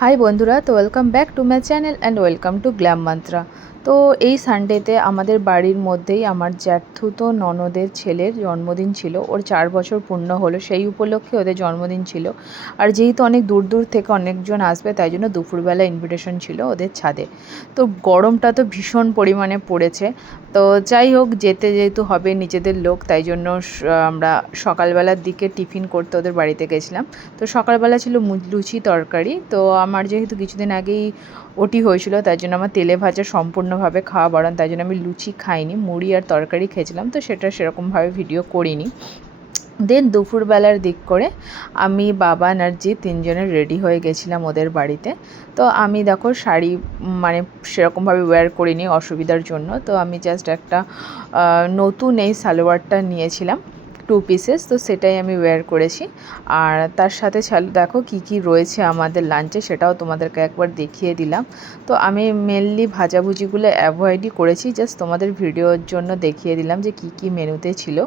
High বন্ধুরা, তো welcome back to my channel and welcome to glam mantra. তো এই সানডেতে আমাদের বাড়ির মধ্যেই আমার জ্যাঠুতো ননদের ছেলের জন্মদিন ছিল। ওর 4 বছর পূর্ণ হলো, সেই উপলক্ষে ওদের জন্মদিন ছিল। আর যেহেতু অনেক দূর দূর থেকে অনেকজন আসবে, তাই জন্য দুপুরবেলা ইনভিটেশন ছিল ওদের ছাদে। তো গরমটা তো ভীষণ পরিমাণে পড়েছে। তো যাই হোক, যেহেতু হবে নিজেদের লোক, তাই জন্য আমরা সকালবেলার দিকে টিফিন করতে ওদের বাড়িতে গেছিলাম। তো সকালবেলা ছিল লুচি তরকারি। তো আমার যেহেতু কিছুদিন আগেই ওটি হয়েছিল, তাই জন্য আমার তেলে ভাজা সম্পূর্ণভাবে খাওয়া বারণ, তাই জন্য আমি লুচি খাইনি, মুড়ি আর তরকারি খেয়েছিলাম। তো সেটা সেরকমভাবে ভিডিও করিনি। দেন দুপুরবেলার দিক করে আমি, বাবা আর জিৎ তিনজনে রেডি হয়ে গেছিলাম ওদের বাড়িতে। তো আমি দেখো শাড়ি মানে সেরকমভাবে ওয়্যার করিনি অসুবিধার জন্য। তো আমি জাস্ট একটা নতুন এই সালোয়ারটা নিয়েছিলাম 2 পিসেস, তো সেটাই আমি ওয়্যার করেছি। আর তার সাথে দেখো কি কি রয়েছে আমাদের লাঞ্চে, সেটাও তোমাদেরকে একবার দেখিয়ে দিলাম। তো আমি মেনলি ভাজাভুজিগুলো অ্যাভয়েডই করেছি, জাস্ট তোমাদের ভিডিওর জন্য দেখিয়ে দিলাম যে কি কি মেনুতে ছিল।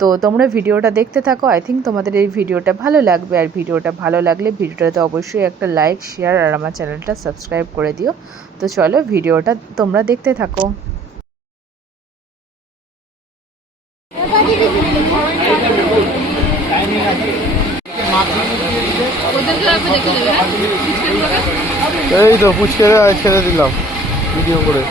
তো তোমরা ভিডিওটা দেখতে থাকো, আই থিঙ্ক তোমাদের এই ভিডিওটা ভালো লাগবে। আর ভিডিওটা ভালো লাগলে ভিডিওটাতে অবশ্যই একটা লাইক, শেয়ার আর আমার চ্যানেলটা সাবস্ক্রাইব করে দিও। তো চলো ভিডিওটা তোমরা দেখতে থাকো। এই তো পুচকে ছেড়ে দিলাম ভিডিও করে।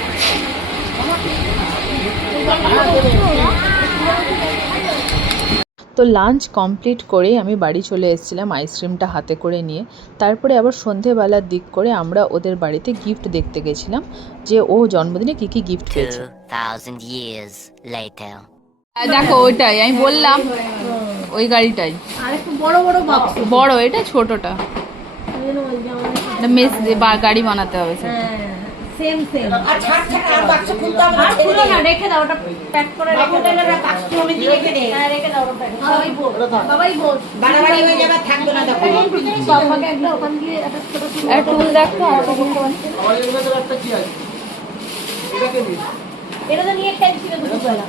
তো লাঞ্চ কমপ্লিট করেই আমি বাড়ি চলে এসেছিলাম আইসক্রিমটা হাতে করে নিয়ে। তারপরে আবার সন্ধেবেলার দিক করে আমরা ওদের বাড়িতে গিফট দেখতে গেছিলাম, যে ও জন্মদিনে কী কী গিফট পেয়েছে। 2000 years later. দেখো ওইটাই আমি বললাম, ওই গাড়িটাই। আর একটু বড় বড় বাক্স, বড়, এটা ছোটটা মেস গাড়ি বানাতে হবে সেটা। Same same. আর ছাড় ছাড় আর বাক্স খুলতে হবে না, আর খুলো না, রেখে দাও, ওটা প্যাক করে রেখে দাও। কন্টেনারে বাক্স আমি দিয়ে রেখে দে। হ্যাঁ, রেখে দাও ওটা। বাবাই বল বাড়াবাড়ি হয়ে যাবে, থাকবে না তখন। বাবাকে একটা ওখান দিয়ে একটা ছোট আর টুল দেখো আর তো করতে পারি। আমার এর ভেতরে একটা কি আছে? এটাকে দিই। এটা তো নিয়ে খেলছিল দুপুরবেলা।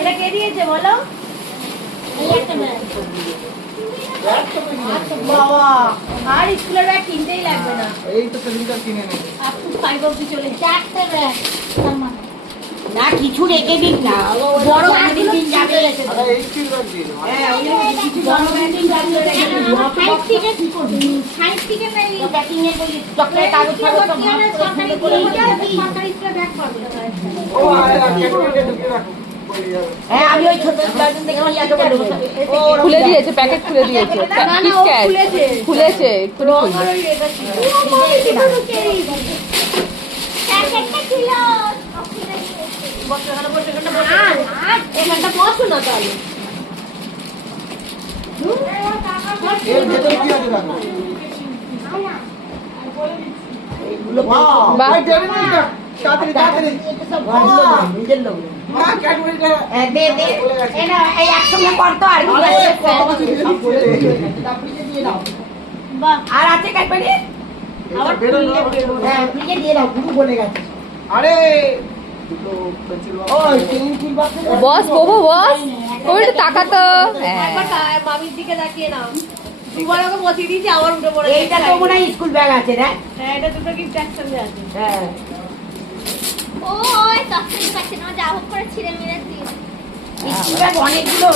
এটা কে দিয়েছে বলো? এই একটা ব্যাগ। বাবা, আর স্কুলের ব্যাগ কিনতেই লাগবে না। এই তো সিলিন্ডার কিনে নেব। আপ টু 5 অবধি চলে চারটে ব্যাগ। না কিছু রেখে দিন না, বড় একদিন দিন যাবে। আরে এই সিলিন্ডার দিয়ে দাও। হ্যাঁ ওই কিছু বড় ব্যাগ দিন যাবে রেখে দিন। সাইজ থেকে কি করবি? সাইজ থেকে নাই প্যাকিং এর বলি চকলেট কাগজ কাগজ সব ভাগ করে সরকারি স্কুলে ব্যাগ পাবে। ও আরে ক্যাডবেরিটা ঢুকিয়ে রাখো। হ্যাঁ আমি ওই ছোট ডাজন থেকে নিয়ে আসবো বলে। খুলে দিয়েছে, প্যাকেট খুলে দিয়েছে। না না, ও খুলেছে। খুলেছে, এক্ষুনি রং খুলবে। আর ওই এটা ছিল। প্যাকেটটা ছিল। এখানটা বসো না তাহলে। এর ভেতরে কি আছে দেখো। বাহ, বাহ। ভাই ক্যাডবেরিটা তাড়াতাড়ি তাড়াতাড়ি। নিজের লোক না ক্যাডবেরিটা দে দে এটা এই একসঙ্গে করতো আর কি আছে কত কিছু দিয়ে দিচ্ছে। বাহ, আর আছে ক্যাডবেরি আবার বেরো না। হ্যাঁ ফ্রিজে দিয়ে দাও পুরো বলে গেছে আরে দুটো পেন্সিল ওই পেন্সিল বক্সে বস বাবু বস, ওই একটু তাকাতো। হ্যাঁ, একবার মামির দিকে তাকিয়ে নাও। দুবার ওকে বসিয়ে দিয়েছি, আবার উঠে পড়ে এইটা তো মনে হয় স্কুল ব্যাগ আছে রে হ্যাঁ, এটা দুটো গিফট একসঙ্গে আছে। হ্যাঁ ওই চকলেট পাচ্ছে না, যা হোক করে ছিঁড়ে মেরে দিই। স্কুল ব্যাগ অনেকগুলো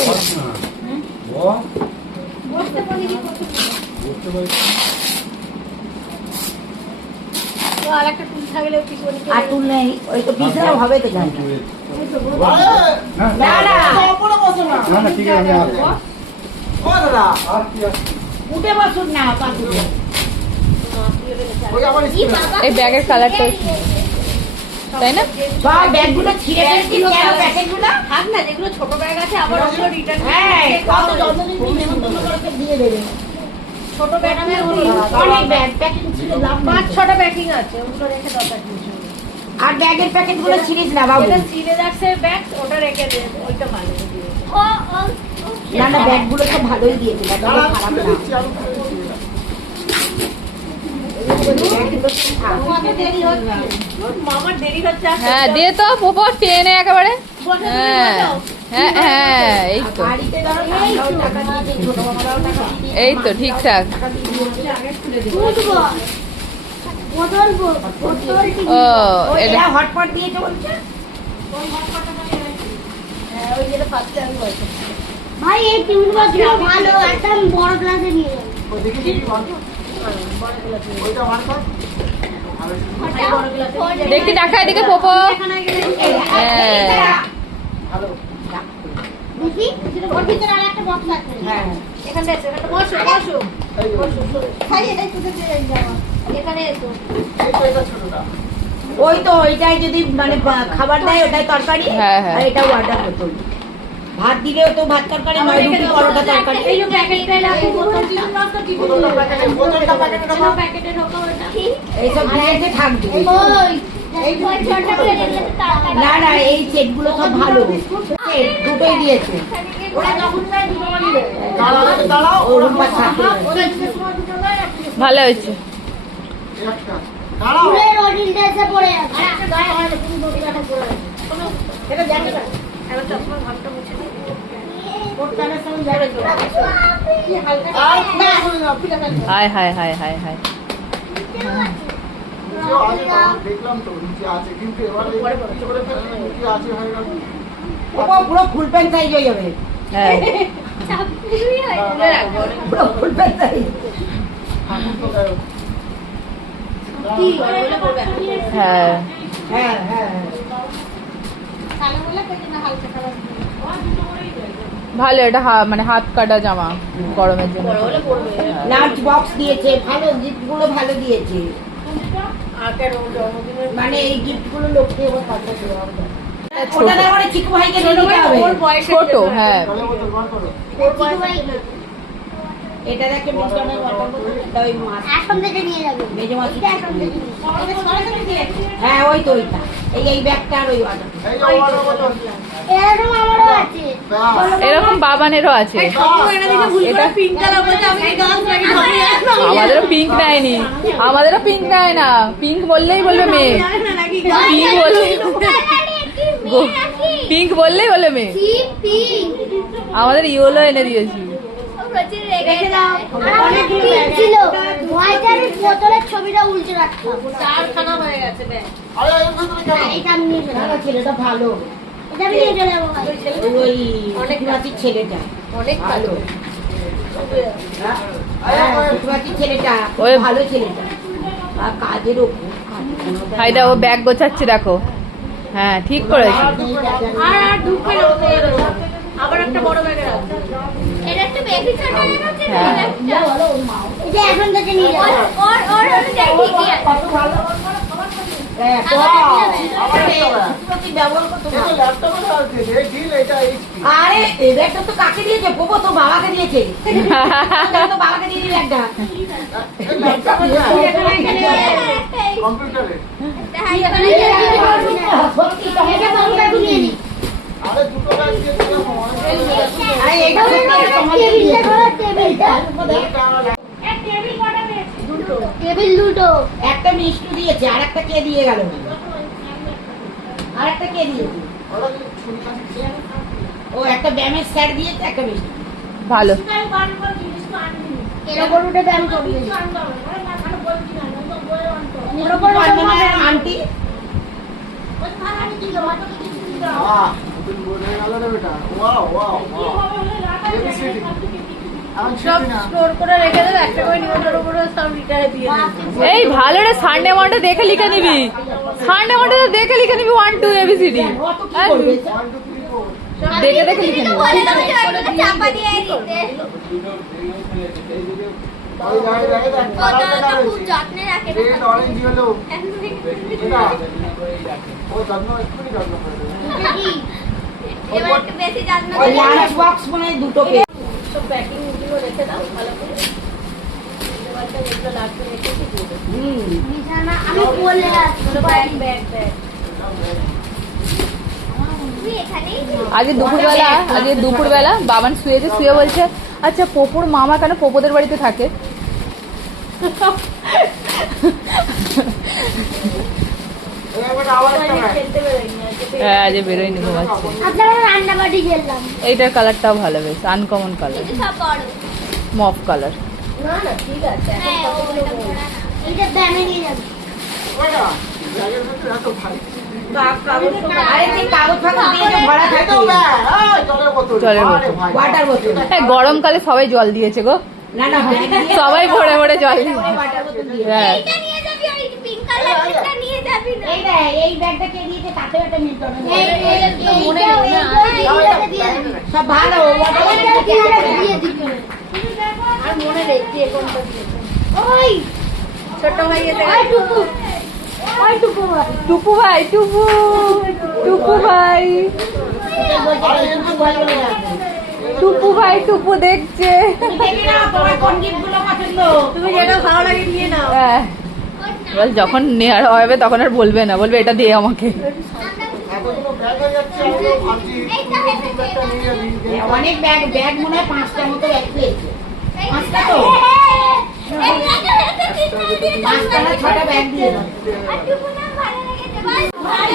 বসতে বলি কি করতে? তো আর একটা টুল থাকলে কি করে? আর তুল নেই ওই তো পিছনে হবে তো জানি না না উপরে বসো না। না না ঠিক আছে আমি আসবো। ও দাদা আর কি আছে? উঠে বসুন না পাশে ওই আমার স্কুল এই ব্যাগের কালারটা, তাই না? সব ব্যাগগুলো ছিঁড়ে ফেলছি কেন প্যাকেটগুলো থাক না, যেগুলো ছোট ব্যাগ আছে আবার ওগুলো রিটার্ন হ্যাঁ কত জন্মদিন নিমন্ত্রণ করে দিয়ে দেবে ছোট ব্যাগ আছে, অনেক ব্যাগ প্যাকেট ছিল লম্বা 5-6টা প্যাকিং আছে, ওগুলো রেখে দাও প্যাকিং। আর ব্যাগের প্যাকেটগুলো ছিঁড়িস না বাবু এটা সিলেদার্সের ব্যাগ, ওটা রেখে দে, ওইটা ভালো দিয়েছে। ও ও না না ব্যাগগুলো তো ভালোই দিয়েছিল তবে খারাপ না তোমাদের দেরি হচ্ছে। মামার দেরি হচ্ছে। হ্যাঁ দিয়ে তো পোপো টেনে একেবারে। বসে তুমি হ্যাঁ। বসো। হ্যাঁ হ্যাঁ, এই তো বাড়িতে ধরো আমরাও টাকা দিয়েছি, ছোট মামারাও টাকা দিয়েছি। এই তো ঠিকঠাক। ও ওই এটা এরা হটপট দিয়েছে বলছে। হ্যাঁ, ওই যেটা ফার্স্টে আমি বলছি। ভাই এই টিউন বাজনা ভালো একদম বড় ক্লাসে নিয়ে যাবে ওই দেখি দেখি বল। ওইটা বার কর। দেখি দেখা এদিকে পোপো। হ্যাঁ ভালো। দেখি ওর ভিতরে আর একটা বক্স আছে হ্যাঁ এখানে এসো, এখানে বসো, বসো। এই যে, খাই এটাই তুলে দিয়ে যাও। এখানে এসো। এটা ছোটটা। ওই তো ওইটাই যদি মানে খাবার দেয় ওটাই তরকারি, হ্যাঁ, হ্যাঁ। আর এটাও অর্ডার করতে হবে। ভাত দিলেও তো ভাত তরকারি, নয় রুটি পরোটা তরকারি। এই যে প্যাকেটটাই রাখো, বোতল টিফিন বক্স তো টিফিন বোতলটা প্যাকেটে, বোতলটা প্যাকেটে কেন রাখো। প্যাকেটে ঢোকা ওটা? এইসব দিয়েছে থাকবে। ওই এই ছোটটা করে দিলে তাড়াতাড়ি না না, এই সেটগুলো সব ভালো সেট, দুটোই দিয়েছে। ওরা যখন যায় দুটো নিবে। দাঁড়াও, দাঁড়াও। ও রুম্পা ছাড়তে ওরা জিজ্ঞেস সময় দুটো নেয়, আর ভালো হয়েছে। একটা। দাঁড়াও। পুরো রোডিলটা এসে পড়ে যাবে একটা গায়ে হয় না, তুমি দুটো এখন পরে আছে। এটা দেখবে না। এবার চশমার ভাবটা মুছে দিই। কোটটানের সঙ্গে যাবে তো। কি হালকা। আর খুলে খুলে না, খুলে না। High high high high high. নিচেও আছে তো, দেখলাম তো নিচে আছে, কিন্তু এবারে নিচে করে ফেললে নিচে আছে হয়ে গেল। ও পুরো ফুল প্যান্ট সাইজ হয়ে যাবে, হ্যাঁ চাপড়ি হয় খুলে রাখবো। পুরো ফুল প্যান্ট সাইজ। ঠাকুর তো গায়ে। কি বড় বলে করবে এখন। হ্যাঁ হ্যাঁ হ্যাঁ কালো বলে কই না হালকা কালার। ভালো, এটা মানে হাত কাটা জামা গরমের জন্য। বড় হলে পড়বে। লাঞ্চ বক্স দিয়েছে, ভালো গিফট গুলো ভালো দিয়েছে। আর কেন জন্মদিনের মানে এই গিফট গুলো লোককে এবার পাঠাতে দেওয়া হবে। ছোট। ওটা তারপরে চিকু ভাইকে নিয়ে নিতে হবে। ওর বয়সে ছোট, হ্যাঁ জলের বোতল বার করো। ওর বয়সে এটা দেখে মিষ্টানের ওয়াটার বোতল, এটা ওই মাছ এখন থেকে নিয়ে যাবে মেজে মাছ। এটা এখন থেকে নিয়ে যাবে। হ্যাঁ ওই তো ওইটা, এই ব্যাগটা আর ওই ওয়াটার এই যে ওয়াটার বোতল। এরকম আমারও আছে ব্যাস। এরকম বাবানেরও আছে। এটা- পিঙ্ক কালার বলতে আমি কি গাছ লাগি আমাদেরও পিঙ্ক নেয়নি, আমাদেরও পিঙ্ক নেয় না। পিঙ্ক বললেই বলবে মেয়ে, পিঙ্ক বললে পিঙ্ক বললেই বলবে মেয়ে। আমাদের ইয়েলো এনে দিয়েছি। প্রচুর রেগে দাও অনেক পিঙ্ক ছিল হোয়াইটারের বোতলের ছবিটা উল্টে রাখতাম চারখানা হয়ে গেছে ব্যাগ। আরে এর ভিতরে কেন? এটা আমি নিয়ে চলে না, যাবো ছেলেটা ভালো, এটা আমি নিয়ে চলে যাবো ভাই ওই শুক্রাতির ছেলেটা অনেক ভালো। শুক্রাতির ছেলেটা খুব ওই- ভালো ছেলেটা, আর কাজেরও খুব কাজ। হাইদা ও ব্যাগ গোছাচ্ছে দেখো। হ্যাঁ ঠিক করেছে। আর ঢুকবে না ওতে এরকম। আবার একটা বড় ব্যাগের আছে। এটা একটু বেশি ছোট দেখাচ্ছে না হ্যাঁ। এটা এখন থেকে নিয়ে যাবো ওর অনুযায়ী ঠিকই আছে কত ভালো। হ্যাঁ, শুক্রাতির ব্যবহার কত এটা ভালো। ল্যাপটপে আছে, এই ডিল এটা HP। আরে এই ব্যাগটা তো কাকে দিয়েছে? পোপো তো বাবাকে দিয়েছে। তো বাবাকে দিয়ে দিবি একটা। এই ল্যাপটপে না, একটাই কম্পিউটারে। সত্যি তো, এটা বাবু বাবু নিয়ে নি আরে দুটো ব্যাগ দিয়ে দিলাম অনেক। আরে এইটা সত্যি একটা তোমাকে দিয়ে দিয়েছে। টেবিল দুটো একটা মিষ্টি দিয়েছে, আর একটা কে দিয়ে গেল? আর একটা কে দিয়েছে? ওরা কি ছুরি কাটছে? ও একটা ব্যায়ামের স্যার দিয়েছে, একটা মিষ্টি। ভালো। এর ওপর উঠে ব্যায়াম করবে এর ওপর উঠে বন্দনার আন্টি বাহ, নতুন বোর্ড হয়ে গেল রে বেটা। Wow, wow, wow. ABCD। এখন সব শিখবি না। স্টোর করে রেখে দেবে, একটা করে নিউজের উপরে সব রিটারে দিয়ে দেবে। এই ভালো রে, সানডে মানডে দেখে লিখে নিবি। সানডে মানডে দেখে লিখে নিবি 1 2 ABCD। অত কি করবে? 1 2 3 4। দেখে দেখে লিখে নিবি। বলে দাও যে ওটা চাপা দিয়ে দিতে ওই গাড়ি দেখে দেখ, ও কালারটা তো কালার খুব হয়েছে। যত্নে রাখে রেড, অরেঞ্জ, ইয়েলো। এটা? ও যত্ন, এক্ষুনি যত্ন করে দেবে। এবার একটু বেশি যত্ন ওই করে লাঞ্চ বক্স মনে হয় দুটো পেয়ে। সব প্যাকিং গুলো রেখে দাও ভালো করে। এবারটা যেগুলো লাগবে রেখেছি দিয়ে দেবো। বিছানা আমি বলে আসছি ব্যাগ ব্যাগ ব্যাগ। তুমি এখানেই আজকে দুপুরবেলা বাবান শুয়েছে, শুয়ে বলছে আচ্ছা পোপোর মামা কেন পোপোদের বাড়িতে থাকে? এই বেটা আবার একটা ব্যাগ। হ্যাঁ আজ বেরোয়নি, ঘুমাচ্ছে। আপনারা রান্না বাড়ি গেলাম এইটার কালারটাও ভালো, বেশ আনকমন কালার, সব বড় মফ কালার। এইটা দামে নিয়ে যাবে বেটা, ব্যাগের ভিতরে এত ভারী। আরে তুই কাগজ ফাগজ দিয়ে যে ভরা এই থাকে তো ব্যাগ, এই জলের বোতল। জলের আরে বোতল। ভাই। ওয়াটার বোতল। হ্যাঁ গরমকালে সবাই জল দিয়েছে গো, না না ব্যাগ দিয়ে সবাই ভরে ভরে জল দিয়েছে। ওয়াটার বোতল দিয়ে। হ্যাঁ এইটা নিয়ে যাবি ওই পিঙ্ক কালারটা নিয়ে যাবি না এই দেখ, এই ব্যাগটা কে দিয়েছে তাতে একটা মিল্টন মনে নেই না এইটা দিয়ে দিবি সব ভালো ওয়াটার এইটা বোতল দিয়ে দিবি আর মনে রেখে কোনটা দিয়েছে ওই ছোট ভাই এটা ওই টুকু টুপু ভাই, টুপু টুপু ভাই, আরে এমনি ভালো না। টুপু ভাই, টুপু দেখছে। দেখি না তোমার কোন গিফটগুলো পছন্দ। তুমি যেটা ভালো লাগে নিয়ে নাও। হ্যাঁ, বল যখন নেওয়ার হবে তখন আর বলবে না, বলবে এটা দিয়ে আমাকে। এতগুলো ব্যাগ হয়ে যাচ্ছে, আমি তো ভাবছি ব্যাগটা নিয়ে যাবি। অনেক ব্যাগ ব্যাগ মনে হয় 5টার মতো ব্যাগ পেয়েছে। 5টা তো? 5টা না 6টা ব্যাগ দিয়ে দাও।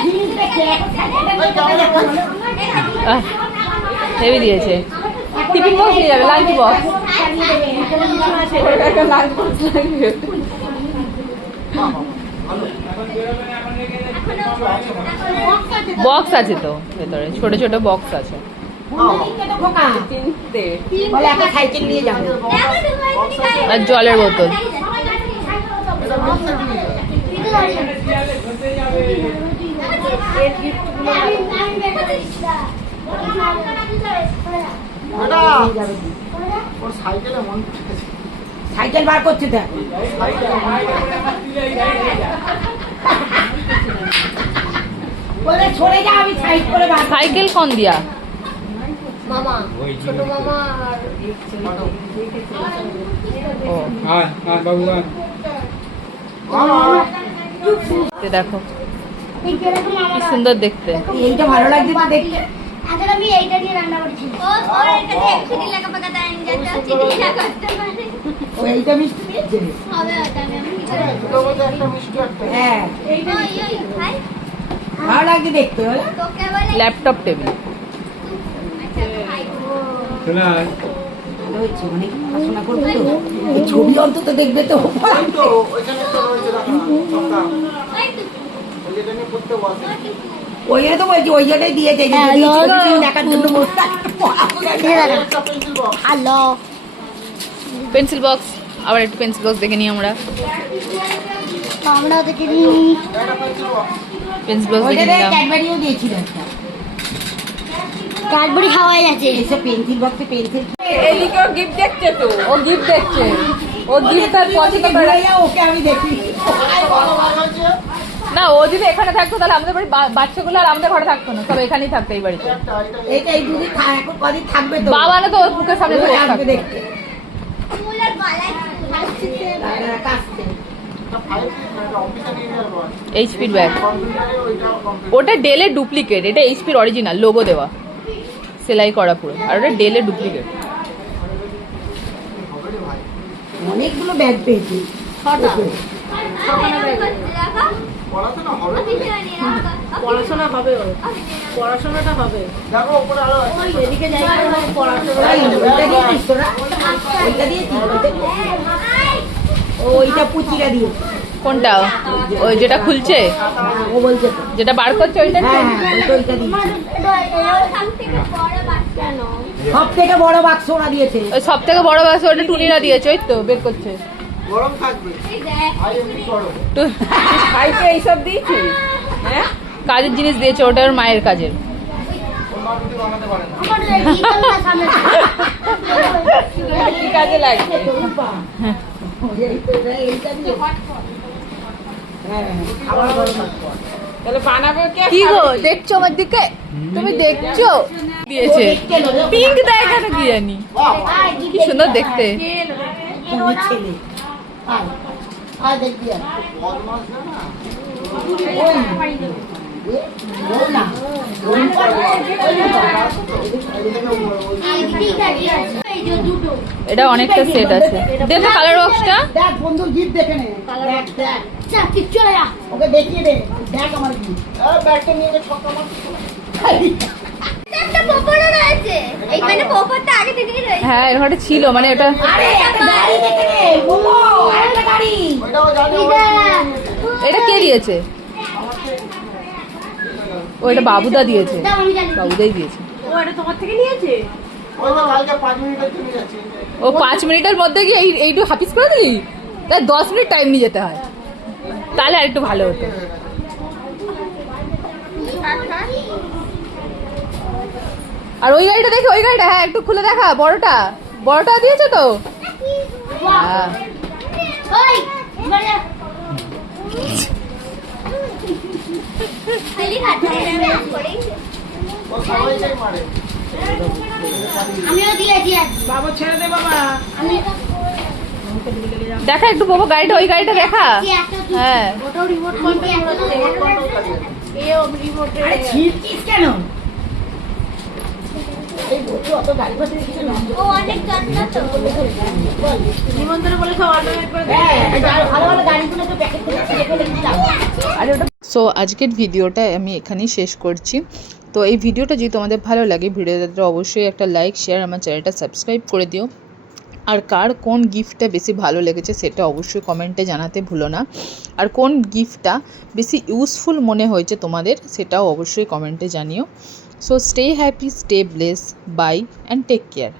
জিনিস দেখে এখন আহ, হেভি দিয়েছে। টিফিন বক্স নিয়ে যাবে, লাঞ্চ বক্স। একটা লাঞ্চ বক্স লাগবে। বক্স আছে তো ভেতরে, ছোট ছোট বক্স আছে। খোকা বলে একটা সাইকেল নিয়ে যাবো। আর জলের বোতল। বেটা, ওর সাইকেলে মন পড়েছে। সাইকেল বার করছে দেখ। বলে সরে যা, আমি সাইড করে বার করছি। সাইকেল কোন দিয়া? মামা ছোট মামা আর ও এ দেখো কি সুন্দর দেখতে। এইটা ভালো লাগছে তো দেখতে। আজকে আমি এইটা দিয়ে রান্না করছি ও এটা দিয়ে একটু লাগা পাকা দাইন যেটা চিনি না করতে পারে ও এইটা মিষ্টি দিয়েছে। হবে ওটা আমি দুটো বলতে একটা মিষ্টি একটা। হ্যাঁ ওই ভাই ভালো লাগছে দেখতে বলে। তোকে বলে ল্যাপটপ টেবিল। আচ্ছা ভাই ভালো হয়েছে, অনেক পড়াশোনা করবে তো। এই ছবি অন্তত দেখবে তো। ওই তো, ওইখানে একটা রয়েছে রাখা, সবটা। ওই তো ওই যেটা নিয়ে পড়তে বসে। ওই জন্য তো বলছি, ওই জন্যই দিয়েছে যে যদি ছবি টবি দেখার জন্য বসে থাকতো, পড়াশোনা একটা pencil box. Hello pencil box, আবার একটু পেন্সিল বক্স দেখে নিই আমরা। আমরা দেখে নিই একটা পেন্সিল বক্স। পেন্সিল বক্স দেখে ওইটাতে নিলাম। ক্যাডবেরিও দিয়েছিল একটা। কার্ডবুড়ি খাওয়াই যাচ্ছে এসব পেন্সিল বক্সে পেন্সিল এদিকেও গিফট দেখছে তো, ও গিফট দেখছে, ও গিফট তার পছন্দ করে। ওকে আমি দেখি। ভালো বার হয়েছে। না ও যদি এখানে থাকতো তাহলে আমাদের বাড়ি বাচ্চাগুলো আর আমাদের ঘরে থাকতো না, সব এখানেই থাকতো এই বাড়িতে। একটা, এটা এইটা এই দুদিন এখন কদিন থাকবে তো। বাবা না তো ওর মুখের সামনে ও বসে আসবে থাকতো। দেখতে। ফুলের গলায় হাসছে দাঁড়া, কাশছে। একটা 5 পিস না, এটা অফিসে নিয়ে যাবো। এইচপির ব্যাগ। কম্পিউটারে ওইটাও কমপ্লিট। ওটা ডেলের ডুপ্লিকেট, এটা এইচপির অরিজিনাল, লোগো দেওয়া, সেলাই করা পুরো। আর ওটা ডেলের ডুপ্লিকেট। হবে রে ভাই। অনেকগুলো ব্যাগ পেয়েছি। পড়াশোনা হবে তো? পড়াশোনা হবে ওর। পড়াশোনাটা হবে। দেখো উপরে আরো আছে। ওই এদিকে যাই পড়াশোনা ওই, ওইটা দিয়েছিস তোরা? ওইটা দিয়েছিস? ওইটা দিয়েছিস? ও, ওইটা পুচিরা দিয়েছে। কোনটা? ওই যেটা খুলছে, ও বলছে তো। যেটা বার করছে ওইটা? হ্যাঁ হ্যাঁ, ওইটা দিয়েছে। সব থেকে সব থেকে বড় বাচ্চা বড় বাক্স ওরা দিয়েছে। ওই সব থেকে বড় বাক্স ওটা টুনিরা দিয়েছে, ওই তো বের করছে। গরম থাকবে। ভাই এমনি গরম। ভাইকে এইসব দিয়েছি, হ্যাঁ কাজের জিনিস দিয়েছে, ওটা ওর মায়ের কাজের। ওর মা রুটি বানাতে পারে না। আমার দিদা সামনে কি কাজে লাগবে? এইটা দিয়ে। হ্যাঁ, আবার বড় বাক্স। তাহলে বানাবে কে? কি গো দেখছো আমার দিকে? তুমি দেখছো? দিয়েছে পিঙ্ক দেয় কেন কি জানি, কি সুন্দর দেখতে। তুমি ছেলে। বদমাস না। বল না এটা অনেকটা সেট আছে। দেখো কালার বক্সটা। দেখ বন্ধুর গিফট দেখে নে। দেখ দেখ চলে যা ওকে দেখিয়ে দে। দেখ আমার গিফট। ব্যাগটা নিয়ে গিয়ে ছক্কা মারছিস। একটা পপরও রয়েছে এইখানে পপরটা আগে থেকেই রয়েছে হ্যাঁ এর ঘরে ছিল, মানে ওটা আরে একটা গাড়ি দেখে নে। মোমো আরেকটা গাড়ি। ওইটাও জানি এটা কে দিয়েছে? ও এটা বাবুদা দিয়েছে, দাও আমি জানি বাবুদাই দিয়েছে। ওই তো কালকে 5 মিনিটের জন্য যাচ্ছি। ও 5 মিনিটের মধ্যে কি এইটু হাফিস করে দিলি? তাই 10 মিনিট টাইম নিয়ে যেতে হয়, তাহলে আরেকটু ভালো হতো। আর ওই গাড়িটা দেখি, ওই গাড়িটা, হ্যাঁ একটু খুলে দেখা, বড়টা দিয়েছে তো। হ্যাঁ ওই এবারে খালি খাচ্ছে ও সবাইকে মারে। আমিও দিয়েছি বাবা ছেড়ে দে বাবা। আমি দেখা একটু বাবা গাড়িটা, ওই গাড়িটা দেখা। হ্যাঁ ওটাও রিমোট কন্ট্রোল আরে ছিড়ছিস কেন? এই বছর অত গাড়ি বাসে কিছু না। ও অনেক জানতা তো হ্যাঁ ভালো ভালো গাড়িগুলো তো প্যাকেট করে রেখে দিলাম। সো আজকের ভিডিওটা আমি এখানেই শেষ করছি। তো এই ভিডিওটা যদি তোমাদের ভালো লাগে, ভিডিওটাতে অবশ্যই একটা লাইক, শেয়ার, আমার চ্যানেলটা সাবস্ক্রাইব করে দিও। আর কার কোন গিফটটা বেশি ভালো লেগেছে সেটা অবশ্যই কমেন্টে জানাতে ভুলো না। আর কোন গিফটটা বেশি ইউজফুল মনে হয়েছে তোমাদের সেটাও অবশ্যই কমেন্টে জানিও। So stay happy, stay bless, bye and take care.